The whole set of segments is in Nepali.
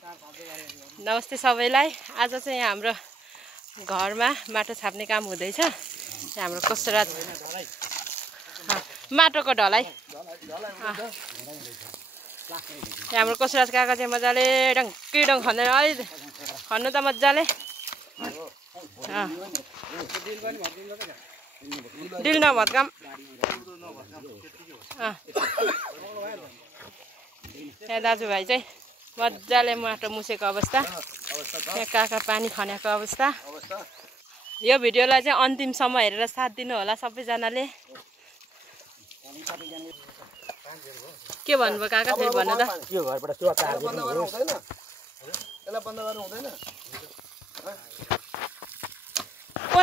नमस्ते सबैलाई। आज चाहिँ हाम्रो घरमा माटो छाप्ने काम हुँदैछ। हाम्रो कोसराज माटोको ढलाई हाम्रो कोसराज काका चाहिँ मजाले डङ खन्दैन। अलि खन्नु त मजाले डिल नभत्काम। यहाँ दाजुभाइ चाहिँ मजाले माटो मुसेको अवस्था, यहाँ काका पानी खनेको अवस्था। यो भिडियोलाई चाहिँ अन्तिमसम्म हेरेर साथ दिनु होला सबैजनाले। के भन्नुभयो काका, फेरि भन्नु त। यो घरबाट त्यो तार बन्द गर्नु हुँदैन, यसलाई बन्द गर्नु हुँदैन।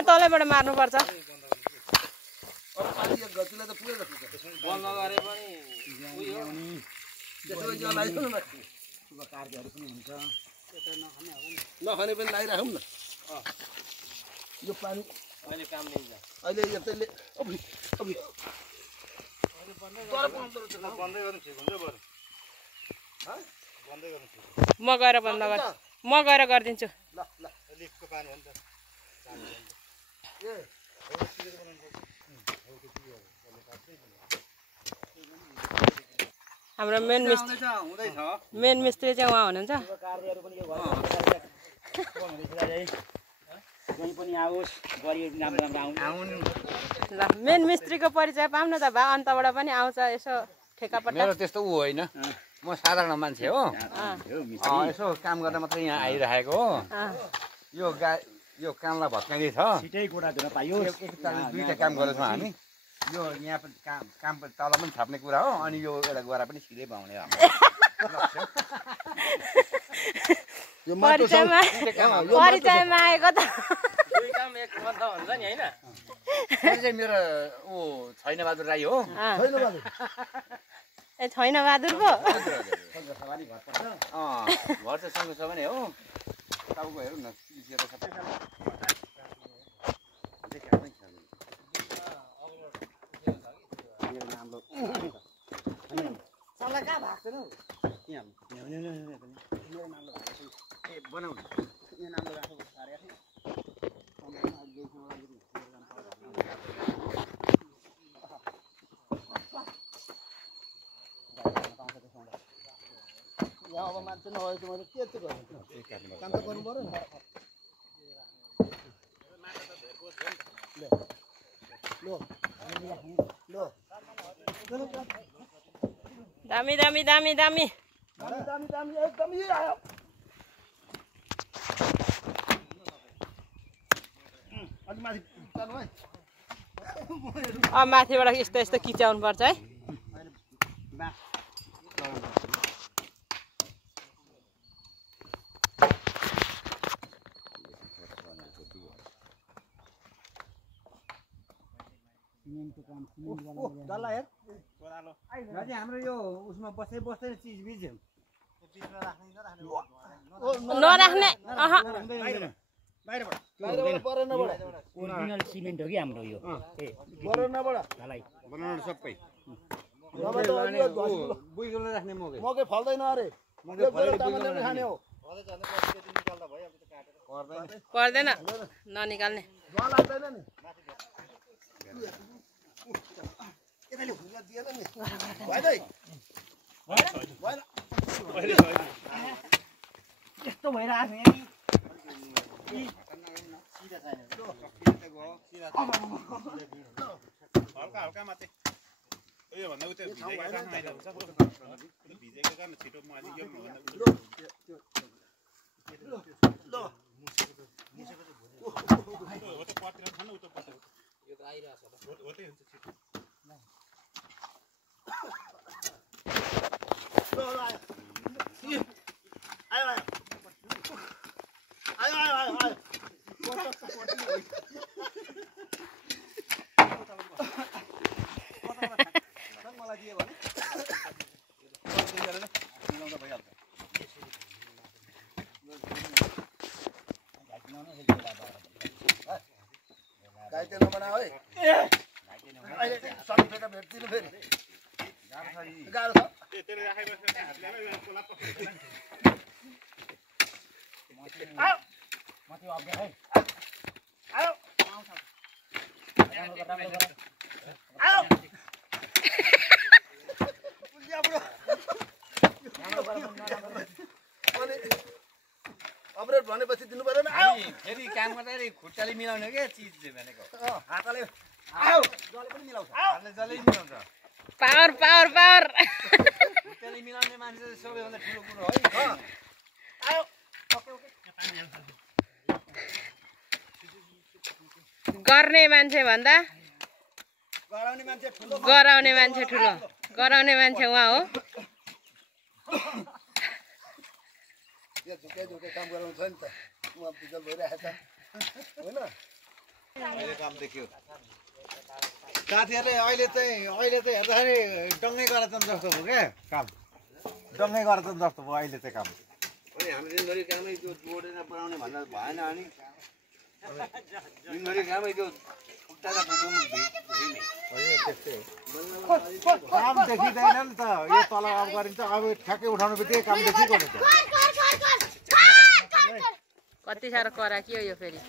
तलैबाट मार्नुपर्छ। पानी एक गतिले त पुरै जस्तो छ। बन्द गरे पनि उयो त्यसो यो लाइदिनु न। सुगा कार्यहरू पनि हुन्छ। त्यता नखाने हो नि। नखाने पनि लाइराखौँ न। यो पानी अहिले काम लिन्छ। अहिले यतैले अबि बन्दै गर्नु ठिक हुन्छ बरु। ह? बन्दै गर्नु ठिक। म गएर बन्द गर्छु। म गएर गरिदिन्छु। ल ल लिफ्टको पानी हो नि त। हाम्रो मेन मिस्त्री चाहिँ उहाँ हुनुहुन्छ। ल मेन मिस्त्रीको परिचय पाऊँ न त भा, अन्तबाट पनि आउँछ यसो ठेकापट्टा। मेरो त्यस्तो ऊ होइन, म साधारण मान्छे हो। यसो काम गर्दा मात्रै यहाँ आइरहेको हो। यो कामलाई भत्काइँदै छ। छिटै गोडा धुन पाइयो। दुईटा काम गर्दैछौँ हामी। यो यहाँ पनि काम तल पनि छाप्ने कुरा हो, अनि यो एउटा गोरा पनि सिधै पाउने हो। परिचयमा आएको त दुई काम एक मन्थ हुन्छ नि हैन। चाहिँ मेरो ऊ छैन बहादुर राई हो। ए छैन बहादुर पो। घर चाहिँ सँगै छ भने हो। तपाईँको हेरौँ न सल्लाह कहाँ भएको छैन हौ? यहाँ बनाऊ न। यहाँ नाम राख्नु सारे आथे। यहाँ अब मान्छे नभएको मैले के चाहिँ गर्नु? काम त गर्नु पर्यो नि। दामी दामी दामी दामी एकदम यही आयो। अलि माथि चल्नु है। अब माथिबाट यस्तो यस्तो खिचाउनु पर्छ है। हाम्रो यो उसमा बस्दै चिजबिज नराख्ने ओरिजिनल सिमेन्ट हो कि हाम्रो यो सबै मकै फल्दैन अरे। खाने हो पर्दैन ननिकाल्ने। यस्तो भइरहेको हल्का हल्का मात्रै यो भन्दा उतै भिजेको कारण छिटो म अलि यो गाह्रो छ। अपरेट भनेपछि दिनु पर्दैन फेरि काम गर्दाखेरि खुट्टाले मिलाउने के चिज भनेको हातले आऊ जले पनि मिलाउँछ हातले जसले मिलाउँछ पावर पावर पावर खुट्टाले मिलाउने मान्छे चाहिँ सबैभन्दा ठुलो कुरो है आऊ गर्ने मान्छे भन्दा गराउने मान्छे ठुलो गराउने मान्छे ठुलो गराउने मान्छे उहाँ हो यो झुके झुके काम गराउँछ नि त उहाँ बिजल भइरहेछ होइन अहिले काम देखियो साथीहरूले अहिले चाहिँ हेर्दाखेरि डङ्गै गरेछन् जस्तो भयो क्या काम डङ्गै गरेछन् जस्तो भयो अहिले चाहिँ काम अनि हामी दिनभरि कामै त्यो जोडेर बनाउने भन्दा भएन अनि दिनभरि कामै त्यो खुट्टालाई फुटाउनु काम देखिँदैन नि त यो तल अब गरिन्छ अब ठ्याक्कै उठाउनु बित्तिकै काम देखिएको नि त कति साह्रो करा के हो यो फेरि